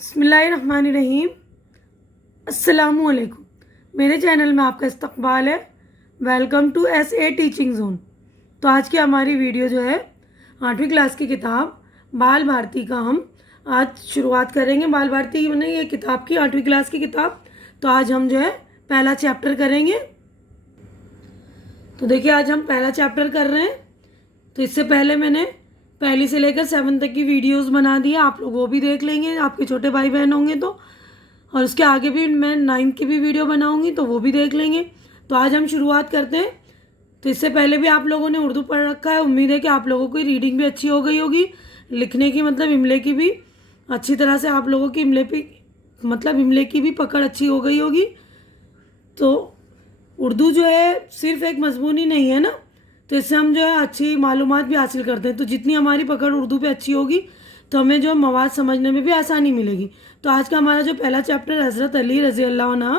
بسم اللہ الرحمن الرحیم۔ السلام علیکم، میرے چینل میں آپ کا استقبال ہے۔ Welcome to S A teaching zone. تو آج کی ہماری ویڈیو جو ہے 8ویں کلاس کی کتاب بال بھارتی کا ہم آج شروعات کریں گے۔ بال بھارتی نے یہ کتاب کی 8ویں کلاس کی کتاب، تو آج ہم جو ہے پہلا چیپٹر کریں گے۔ تو دیکھیے آج ہم پہلا چیپٹر کر رہے ہیں۔ تو اس سے پہلے میں نے پہلی سے لے کر 7 تک کی ویڈیوز بنا دی، آپ لوگ وہ بھی دیکھ لیں گے، آپ کے چھوٹے بھائی بہن ہوں گے تو، اور اس کے آگے بھی میں 9 کی بھی ویڈیو بناؤں گی تو وہ بھی دیکھ لیں گے۔ تو آج ہم شروعات کرتے ہیں۔ تو اس سے پہلے بھی آپ لوگوں نے اردو پڑھ رکھا ہے، امید ہے کہ آپ لوگوں کی ریڈنگ بھی اچھی ہو گئی ہوگی، لکھنے کی مطلب املے کی بھی اچھی طرح سے آپ لوگوں کی املے کی بھی پکڑ اچھی ہو گئی ہوگی۔ تو اردو جو ہے صرف ایک مضمون ہی نہیں ہے نا، تو اس سے ہم جو ہے اچھی معلومات بھی حاصل کرتے ہیں۔ تو جتنی ہماری پکڑ اردو پہ اچھی ہوگی تو ہمیں جو مواد سمجھنے میں بھی آسانی ملے گی۔ تو آج کا ہمارا جو پہلا چیپٹر حضرت علی رضی اللہ عنہ،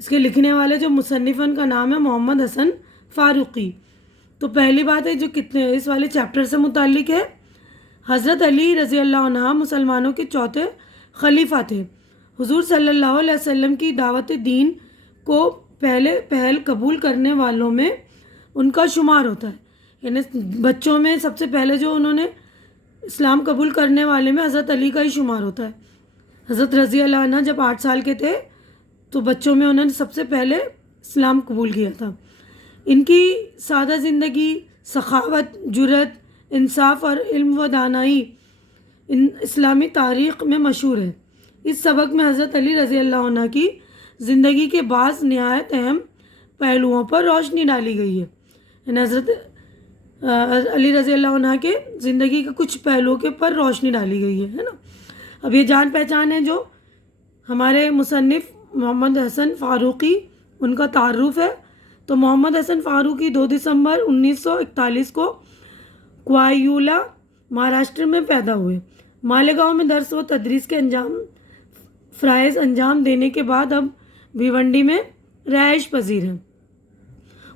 اس کے لکھنے والے جو مصنفن کا نام ہے محمد حسن فاروقی۔ تو پہلی بات ہے جو کتنے اس والے چیپٹر سے متعلق ہے، حضرت علی رضی اللہ عنہ مسلمانوں کے چوتھے خلیفہ تھے۔ حضور صلی اللہ علیہ وسلم کی دعوت دین کو پہل قبول کرنے والوں میں ان کا شمار ہوتا ہے، یعنی بچوں میں سب سے پہلے جو انہوں نے اسلام قبول کرنے والے میں حضرت علی کا ہی شمار ہوتا ہے۔ حضرت رضی اللہ عنہ جب 8 سال کے تھے تو بچوں میں انہوں نے سب سے پہلے اسلام قبول کیا تھا۔ ان کی سادہ زندگی، سخاوت، جرأت، انصاف اور علم و دانائی اسلامی تاریخ میں مشہور ہے۔ اس سبق میں حضرت علی رضی اللہ عنہ کی زندگی کے بعض نہایت اہم پہلوؤں پر روشنی ڈالی گئی ہے، یعنی حضرت علی رضی اللہ عنہ کے زندگی کے کچھ پہلوؤں کے پر روشنی ڈالی گئی ہے نا۔ اب یہ جان پہچان ہے جو ہمارے مصنف محمد حسن فاروقی، ان کا تعارف ہے۔ تو محمد حسن فاروقی 2 دسمبر 1941 کو کوائیولا مہاراشٹر میں پیدا ہوئے۔ مالیگاؤں میں درس و تدریس کے فرائض انجام دینے کے بعد اب بھیونڈی میں رہائش پذیر ہیں۔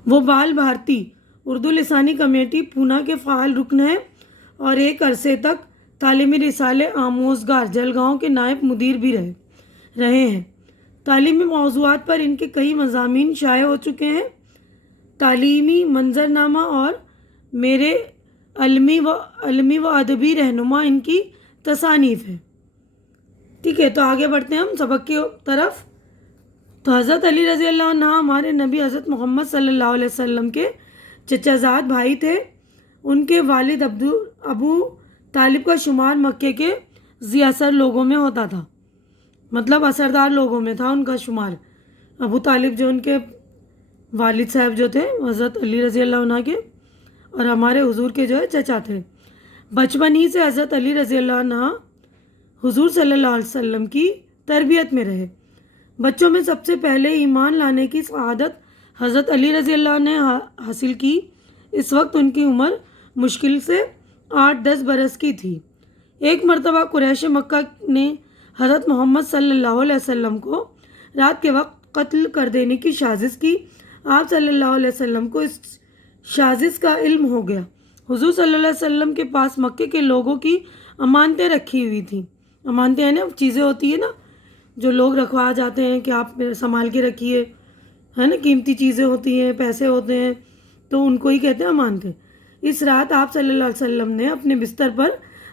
وہ بال بھارتی اردو لسانی کمیٹی پونا کے فعال رکن ہیں اور ایک عرصے تک تعلیمی رسالے آموزگار جلگاؤں کے نائب مدیر بھی رہے ہیں۔ تعلیمی موضوعات پر ان کے کئی مضامین شائع ہو چکے ہیں۔ تعلیمی منظرنامہ اور میرے علمی و ادبی رہنما ان کی تصانیف ہے۔ ٹھیک ہے، تو آگے بڑھتے ہیں ہم سبق کی طرف۔ تو حضرت علی رضی اللہ عنہ ہمارے نبی حضرت محمد صلی اللہ علیہ وسلم کے چچا زاد بھائی تھے۔ ان کے والد ابو طالب کا شمار مکے کے ذی اثر لوگوں میں ہوتا تھا، مطلب اثردار لوگوں میں تھا ان کا شمار۔ ابو طالب جو ان کے والد صاحب جو تھے حضرت علی رضی اللہ عنہ کے، اور ہمارے حضور کے جو ہے چچا تھے۔ بچپن ہی سے حضرت علی رضی اللہ عنہ حضور صلی اللہ علیہ وسلم کی تربیت میں رہے۔ بچوں میں سب سے پہلے ایمان لانے کی سعادت حضرت علی رضی اللہ نے حاصل کی۔ اس وقت ان کی عمر مشکل سے 8-10 برس کی تھی۔ ایک مرتبہ قریش مکہ نے حضرت محمد صلی اللہ علیہ وسلم کو رات کے وقت قتل کر دینے کی سازش کی۔ آپ صلی اللہ علیہ وسلم کو اس سازش کا علم ہو گیا۔ حضور صلی اللہ علیہ وسلم کے پاس مکے کے لوگوں کی امانتیں رکھی ہوئی تھیں۔ امانتیں ہیں نا، چیزیں ہوتی ہیں نا جو لوگ رکھوا جاتے ہیں کہ آپ سنبھال کے رکھیے، ہے نا، قیمتی چیزیں ہوتی ہیں، پیسے ہوتے ہیں، تو ان کو ہی کہتے ہیں امانتیں۔ اس رات آپ صلی اللہ علیہ وسلم نے اپنے بستر پر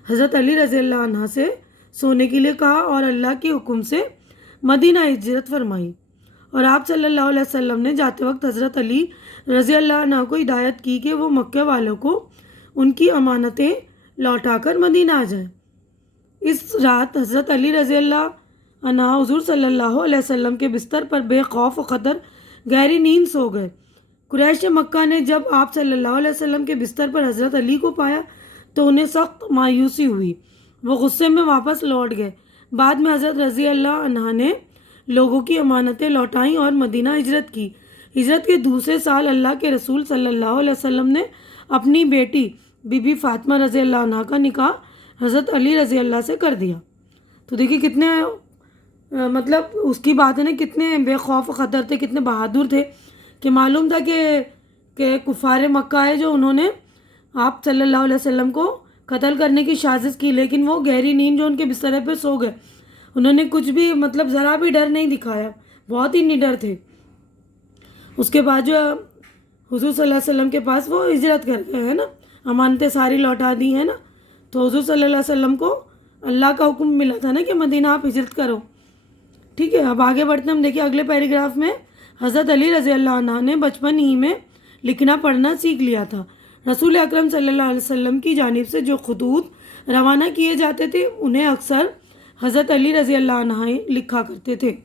حضرت علی رضی اللہ عنہ سے سونے کے لیے کہا اور اللہ کے حکم سے مدینہ ہجرت فرمائی، اور آپ صلی اللہ علیہ وسلم نے جاتے وقت حضرت علی رضی اللہ عنہ کو ہدایت کی کہ وہ مکہ والوں کو ان کی امانتیں لوٹا کر مدینہ آ جائیں۔ اس رات حضرت علی رضی اللہ عنہ حضور صلی اللہ علیہ وسلم کے بستر پر بے خوف و خطر گہری نیند سو گئے۔ قریش مکہ نے جب آپ صلی اللہ علیہ وسلم کے بستر پر حضرت علی کو پایا تو انہیں سخت مایوسی ہوئی، وہ غصے میں واپس لوٹ گئے۔ بعد میں حضرت رضی اللہ عنہ نے لوگوں کی امانتیں لوٹائیں اور مدینہ ہجرت کی۔ ہجرت کے دوسرے سال اللہ کے رسول صلی اللہ علیہ وسلم نے اپنی بیٹی بی بی فاطمہ رضی اللہ عنہ کا نکاح حضرت علی رضی اللہ سے کر دیا۔ تو دیکھیے کتنے مطلب اس کی بات ہے نا، کتنے بے خوف و خطر تھے، کتنے بہادر تھے، کہ معلوم تھا کہ کفار مکہ ہے جو انہوں نے آپ صلی اللہ علیہ وسلم کو قتل کرنے کی سازش کی، لیکن وہ گہری نیند جو ان کے بستر پہ سو گئے۔ انہوں نے کچھ بھی مطلب ذرا بھی ڈر نہیں دکھایا، بہت ہی نڈر تھے۔ اس کے بعد جو حضور صلی اللہ علیہ وسلم کے پاس وہ ہجرت کر گئے ہیں نا، امانتیں ساری لوٹا دی ہیں نا، تو حضور صلی اللہ علیہ وسلم کو اللہ کا حکم ملا تھا نا کہ مدینہ آپ ہجرت کرو، ٹھیک ہے۔ اب آگے بڑھتے ہیں، ہم دیکھیے اگلے پیراگراف میں حضرت علی رضی اللہ عنہ نے بچپن ہی میں لکھنا پڑھنا سیکھ لیا تھا۔ رسول اکرم صلی اللہ علیہ وسلم کی جانب سے جو خطوط روانہ کیے جاتے تھے انہیں اکثر حضرت علی رضی اللہ عنہ لکھا کرتے تھے۔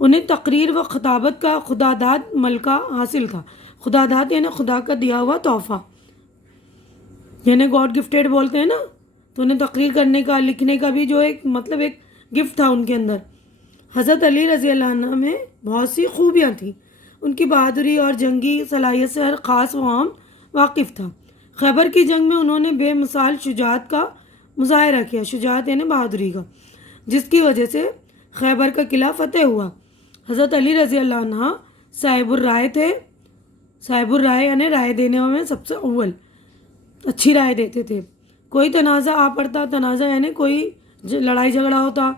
انہیں تقریر و خطابت کا خداداد ملکہ حاصل تھا۔ خداداد یعنی خدا کا دیا ہوا تحفہ، یعنی گاڈ گفٹیڈ بولتے ہیں نا، تو انہیں تقریر کرنے کا، لکھنے کا بھی جو ایک مطلب ایک گفٹ تھا ان کے اندر۔ حضرت علی رضی اللہ عنہ میں بہت سی خوبیاں تھیں، ان کی بہادری اور جنگی صلاحیت سے ہر خاص و عام واقف تھا۔ خیبر کی جنگ میں انہوں نے بے مثال شجاعت کا مظاہرہ کیا، شجاعت یعنی بہادری کا، جس کی وجہ سے خیبر کا قلعہ فتح ہوا۔ حضرت علی رضی اللہ عنہ صاحب الرائے تھے، صاحب الرائے یعنی رائے دینے میں سب سے اول، اچھی رائے دیتے تھے۔ کوئی تنازع آ پڑتا، تنازع یعنی کوئی لڑائی جھگڑا ہوتا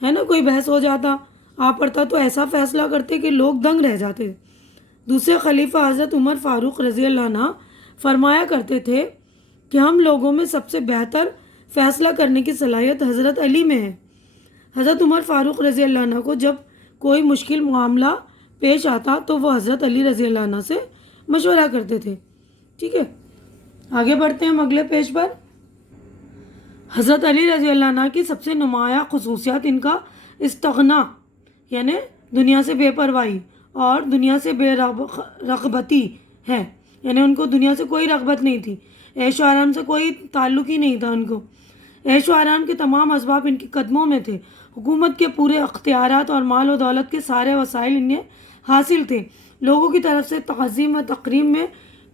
ہے نا، کوئی بحث ہو جاتا آ پڑتا تو ایسا فیصلہ کرتے کہ لوگ دنگ رہ جاتے۔ دوسرے خلیفہ حضرت عمر فاروق رضی اللہ عنہ فرمایا کرتے تھے کہ ہم لوگوں میں سب سے بہتر فیصلہ کرنے کی صلاحیت حضرت علی میں ہے۔ حضرت عمر فاروق رضی اللہ عنہ کو جب کوئی مشکل معاملہ پیش آتا تو وہ حضرت علی رضی اللہ عنہ سے مشورہ کرتے تھے، ٹھیک ہے۔ آگے بڑھتے ہیں ہم اگلے پیج پر۔ حضرت علی رضی اللہ عنہ کی سب سے نمایاں خصوصیات ان کا استغنا یعنی دنیا سے بے پرواہی اور دنیا سے بے رغبتی ہے، یعنی ان کو دنیا سے کوئی رغبت نہیں تھی، عیش و آرام سے کوئی تعلق ہی نہیں تھا ان کو۔ عیش و آرام کے تمام اسباب ان کے قدموں میں تھے، حکومت کے پورے اختیارات اور مال و دولت کے سارے وسائل انہیں حاصل تھے، لوگوں کی طرف سے تعظیم و تکریم میں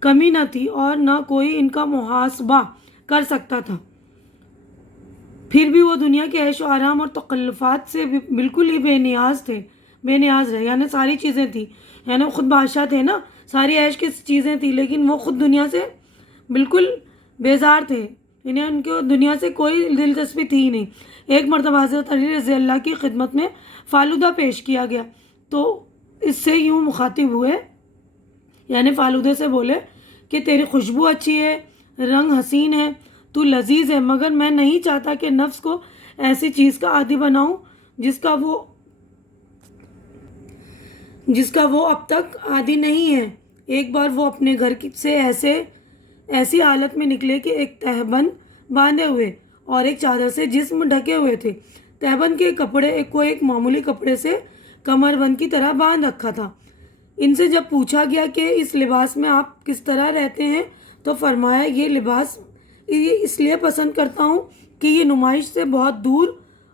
کمی نہ تھی اور نہ کوئی ان کا محاسبہ کر سکتا تھا۔ پھر بھی وہ دنیا کے عیش و آرام اور تکلفات سے بالکل ہی بے نیاز تھے، بے نیاز رہے، یعنی ساری چیزیں تھیں، یعنی خود بادشاہ تھے نا، ساری عیش کی چیزیں تھیں، لیکن وہ خود دنیا سے بالکل بیزار تھے، انہیں ان کو دنیا سے کوئی دلچسپی تھی ہی نہیں۔ ایک مرتبہ حضرت علی رضی اللہ کی خدمت میں فالودہ پیش کیا گیا تو اس سے یوں مخاطب ہوئے، یعنی فالودے سے بولے کہ تیری خوشبو اچھی ہے، رنگ حسین ہے، تو لذیذ ہے، مگر میں نہیں چاہتا کہ نفس کو ایسی چیز کا عادی بناؤں جس کا وہ اب تک عادی نہیں ہے۔ ایک بار وہ اپنے گھر سے ایسی حالت میں نکلے کہ ایک تہبند باندھے ہوئے اور ایک چادر سے جسم ڈھکے ہوئے تھے۔ تہبند کے کپڑے کو ایک معمولی کپڑے سے کمر بند کی طرح باندھ رکھا تھا۔ ان سے جب پوچھا گیا کہ اس لباس میں آپ کس طرح رہتے ہیں تو فرمایا یہ لباس اس لیے پسند کرتا ہوں کہ یہ نمائش سے بہت دور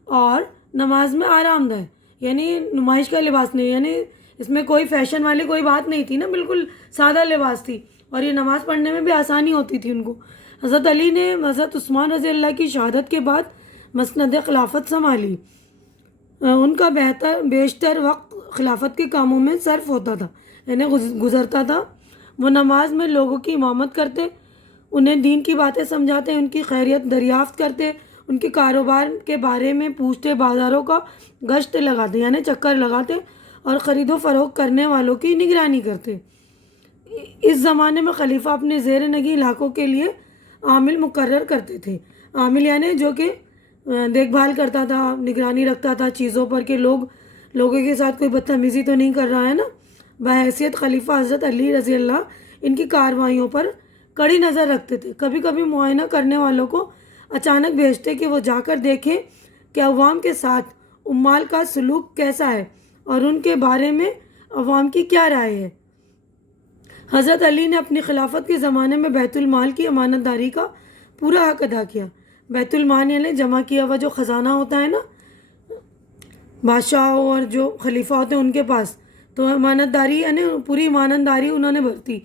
اور نماز میں آرام دہ ہے، یعنی نمائش کا لباس نہیں، یعنی اس میں کوئی فیشن والی کوئی بات نہیں تھی نا، بالکل سادہ لباس تھی اور یہ نماز پڑھنے میں بھی آسانی ہوتی تھی ان کو۔ حضرت علی نے حضرت عثمان رضی اللہ کی شہادت کے بعد مسند خلافت سنبھالی، ان کا بیشتر وقت خلافت کے کاموں میں صرف ہوتا تھا، یعنی گزرتا تھا۔ وہ نماز میں لوگوں کی امامت کرتے، انہیں دین کی باتیں سمجھاتے، ان کی خیریت دریافت کرتے، ان کے کاروبار کے بارے میں پوچھتے، بازاروں کا گشت لگاتے یعنی چکر لگاتے اور خرید و فروخت کرنے والوں کی نگرانی کرتے۔ اس زمانے میں خلیفہ اپنے زیر نگی علاقوں کے لیے عامل مقرر کرتے تھے، عامل یعنی جو کہ دیکھ بھال کرتا تھا، نگرانی رکھتا تھا چیزوں پر کہ لوگوں کے ساتھ کوئی بدتمیزی تو نہیں کر رہا ہے نا۔ بحیثیت خلیفہ حضرت علی رضی اللہ ان کی کارروائیوں پر کڑی نظر رکھتے تھے، کبھی کبھی معائنہ کرنے والوں کو اچانک بھیجتے کہ وہ جا کر دیکھیں کہ عوام کے ساتھ عمال کا سلوک کیسا ہے اور ان کے بارے میں عوام کی کیا رائے ہے۔ حضرت علی نے اپنی خلافت کے زمانے میں بیت المال کی امانت داری کا پورا حق ادا کیا۔ بیت المال یعنی جمع کیا ہوا جو خزانہ ہوتا ہے نا بادشاہ اور جو خلیفہ ہوتے ہیں ان کے پاس، تو امانت داری یعنی پوری ایمانداری داری انہوں نے برتی۔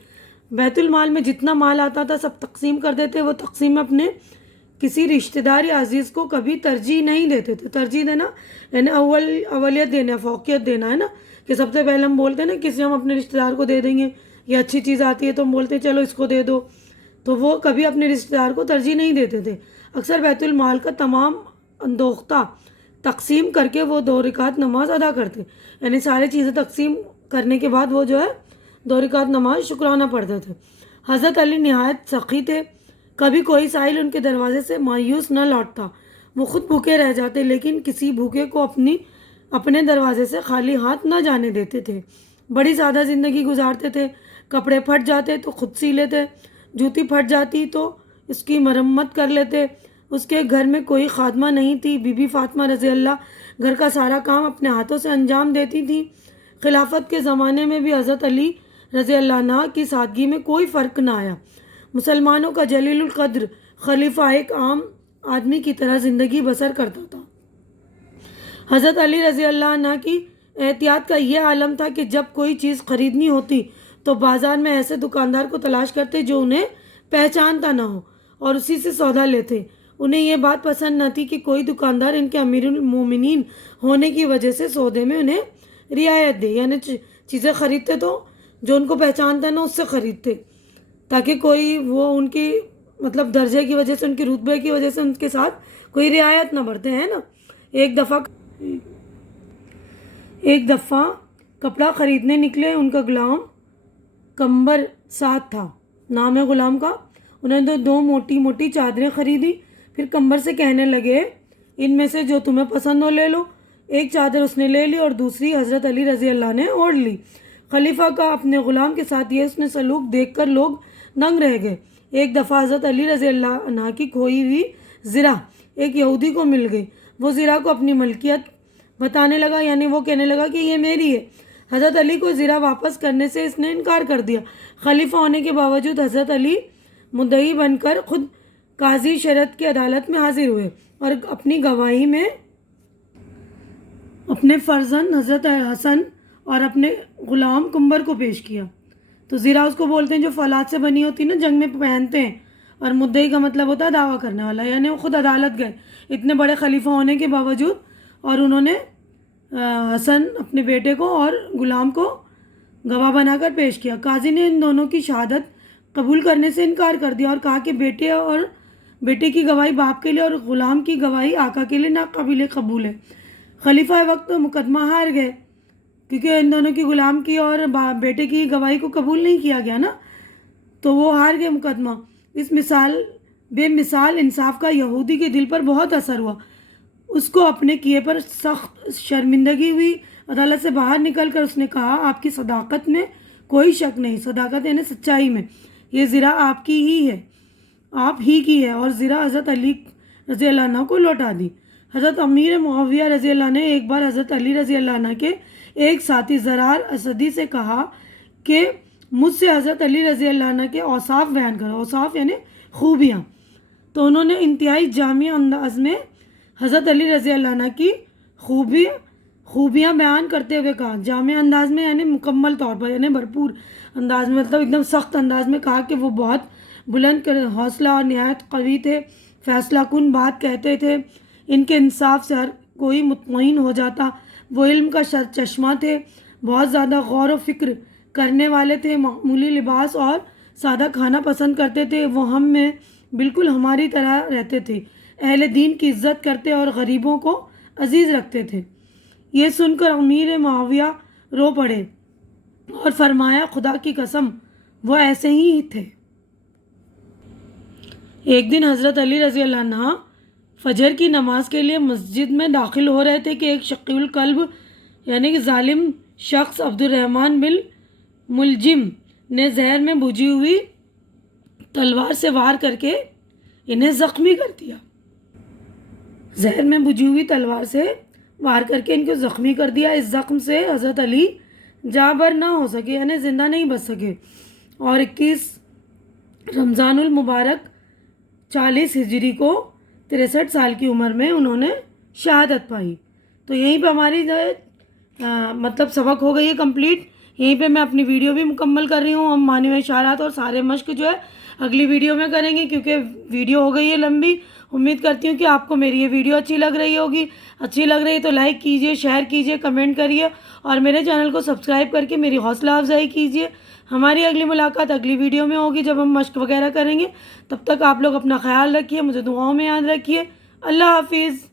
بیت المال میں جتنا مال آتا تھا سب تقسیم کر دیتے، وہ تقسیم میں اپنے کسی رشتہ دار یا عزیز کو کبھی ترجیح نہیں دیتے تھے۔ ترجیح دینا یعنی اولیت دینا، فوقیت دینا ہے نا، کہ سب سے پہلے ہم بولتے ہیں نا کسی ہم اپنے رشتہ دار کو دے دیں گے، یا اچھی چیز آتی ہے تو ہم بولتے ہیں چلو اس کو دے دو، تو وہ کبھی اپنے رشتہ دار کو ترجیح نہیں دیتے تھے۔ اکثر بیت المال کا تمام اندوختہ تقسیم کر کے وہ 2 رکعت نماز ادا کرتے، یعنی سارے چیزیں تقسیم کرنے کے بعد وہ جو ہے 2 رکعت نماز شکرانہ پڑھتے تھے۔ حضرت علی نہایت سخی تھے، کبھی کوئی سائل ان کے دروازے سے مایوس نہ لوٹتا، وہ خود بھوکے رہ جاتے لیکن کسی بھوکے کو اپنے دروازے سے خالی ہاتھ نہ جانے دیتے تھے۔ بڑی سادہ زندگی گزارتے تھے، کپڑے پھٹ جاتے تو خود سی لیتے، جوتی پھٹ جاتی تو اس کی مرمت کر لیتے۔ اس کے گھر میں کوئی خادمہ نہیں تھی، بی بی فاطمہ رضی اللہ گھر کا سارا کام اپنے ہاتھوں سے انجام دیتی تھی۔ خلافت کے زمانے میں بھی حضرت علی رضی اللہ عنہ کی سادگی میں کوئی فرق نہ آیا۔ مسلمانوں کا جلیل القدر خلیفہ ایک عام آدمی کی طرح زندگی بسر کرتا تھا۔ حضرت علی رضی اللہ عنہ کی احتیاط کا یہ عالم تھا کہ جب کوئی چیز خریدنی ہوتی تو بازار میں ایسے دکاندار کو تلاش کرتے جو انہیں پہچانتا نہ ہو اور اسی سے سودا لیتے۔ انہیں یہ بات پسند نہ تھی کہ کوئی دکاندار ان کے امیر المومنین ہونے کی وجہ سے سودے میں انہیں رعایت دے، یعنی چیزیں خریدتے تو جو ان کو پہچانتا نہ اس سے خریدتے، تاکہ کوئی وہ ان کی مطلب درجے کی وجہ سے، ان کے رتبے کی وجہ سے ان کے ساتھ کوئی رعایت نہ برتے ہیں نا۔ ایک دفعہ کپڑا خریدنے نکلے، ان کا غلام کمبر ساتھ تھا، نام ہے غلام کا۔ انہوں نے 2 موٹی موٹی چادریں خریدی، پھر کمبر سے کہنے لگے ان میں سے جو تمہیں پسند ہو لے لو۔ ایک چادر اس نے لے لی اور دوسری حضرت علی رضی اللہ نے اوڑھ لی۔ خلیفہ کا اپنے غلام کے ساتھ یہ اس نے سلوک دیکھ کر لوگ دنگ رہ گئے۔ ایک دفعہ حضرت علی رضی اللہ عنہ کی کھوئی ہوئی زرہ ایک یہودی کو مل گئی، وہ زرہ کو اپنی ملکیت بتانے لگا، یعنی وہ کہنے لگا کہ یہ میری ہے۔ حضرت علی کو زرہ واپس کرنے سے اس نے انکار کر دیا۔ خلیفہ ہونے کے باوجود حضرت علی مدعی بن کر خود قاضی شریعت کی عدالت میں حاضر ہوئے اور اپنی گواہی میں اپنے فرزند حضرت حسن اور اپنے غلام کمبر کو پیش کیا۔ تو زرہ اس کو بولتے ہیں جو فولاد سے بنی ہوتی نا، جنگ میں پہنتے ہیں، اور مدعی کا مطلب ہوتا ہے دعویٰ کرنے والا، یعنی وہ خود عدالت گئے اتنے بڑے خلیفہ ہونے کے باوجود، اور انہوں نے حسن اپنے بیٹے کو اور غلام کو گواہ بنا کر پیش کیا۔ قاضی نے ان دونوں کی شہادت قبول کرنے سے انکار کر دیا اور کہا کہ بیٹے کی گواہی باپ کے لیے اور غلام کی گواہی آقا کے لیے ناقابل قبول ہے۔ خلیفہ وقت مقدمہ ہار گئے کیونکہ ان دونوں کی، غلام کی اور بیٹے کی گواہی کو قبول نہیں کیا گیا نا، تو وہ ہار گئے مقدمہ۔ اس بے مثال انصاف کا یہودی کے دل پر بہت اثر ہوا، اس کو اپنے کیے پر سخت شرمندگی ہوئی۔ عدالت سے باہر نکل کر اس نے کہا آپ کی صداقت میں کوئی شک نہیں، صداقت یعنی سچائی میں، یہ زرہ آپ ہی کی ہے، اور زرہ حضرت علی رضی اللہ عنہ کو لوٹا دی۔ حضرت امیر معاویہ رضی اللہ عنہ نے ایک بار حضرت علی رضی اللہ عنہ کے ایک ساتھی زرار اسدی سے کہا کہ مجھ سے حضرت علی رضی اللہ عنہ کے اوصاف بیان کرو، اوصاف یعنی خوبیاں۔ تو انہوں نے انتہائی جامع انداز میں حضرت علی رضی اللہ عنہ کی خوبیاں بیان کرتے ہوئے کہا، جامع انداز میں یعنی مکمل طور پر، یعنی بھرپور انداز میں، مطلب ایک دم سخت انداز میں کہا کہ وہ بہت بلند حوصلہ اور نہایت قوی تھے، فیصلہ کن بات کہتے تھے، ان کے انصاف سے ہر کوئی مطمئن ہو جاتا، وہ علم کا چشمہ تھے، بہت زیادہ غور و فکر کرنے والے تھے، معمولی لباس اور سادہ کھانا پسند کرتے تھے، وہ ہم میں بالکل ہماری طرح رہتے تھے، اہل دین کی عزت کرتے اور غریبوں کو عزیز رکھتے تھے۔ یہ سن کر امیر معاویہ رو پڑے اور فرمایا خدا کی قسم وہ ایسے ہی تھے۔ ایک دن حضرت علی رضی اللہ عنہ فجر کی نماز کے لیے مسجد میں داخل ہو رہے تھے کہ ایک شقی القلب یعنی کہ ظالم شخص عبد الرحمن بن ملجم نے زہر میں بجھی ہوئی تلوار سے وار کر کے انہیں زخمی کر دیا۔ زہر میں بجھی ہوئی تلوار سے وار کر کے ان کو زخمی کر دیا۔ اس زخم سے حضرت علی جاں بر نہ ہو سکے، یعنی زندہ نہیں بچ سکے، اور 21 رمضان المبارک 40 ہجری کو 63 سال کی عمر میں انہوں نے شہادت پائی۔ تو یہیں پہ ہماری جو ہے مطلب سبق ہو گئی ہے کمپلیٹ۔ یہیں پہ میں اپنی ویڈیو بھی مکمل کر رہی ہوں۔ ہم معنی و اشارات اور سارے مشق جو ہے اگلی ویڈیو میں کریں گے، کیونکہ ویڈیو ہو گئی ہے لمبی۔ امید کرتی ہوں کہ آپ کو میری یہ ویڈیو اچھی لگ رہی ہوگی۔ اچھی لگ رہی ہے تو لائک کیجئے، شیئر کیجئے، کمنٹ کریے، اور میرے چینل کو سبسکرائب کر کے میری حوصلہ افزائی کیجئے۔ ہماری اگلی ملاقات اگلی ویڈیو میں ہوگی جب ہم مشق وغیرہ کریں گے۔ تب تک آپ لوگ اپنا خیال رکھیے، مجھے دعاؤں میں یاد رکھیے۔ اللہ حافظ۔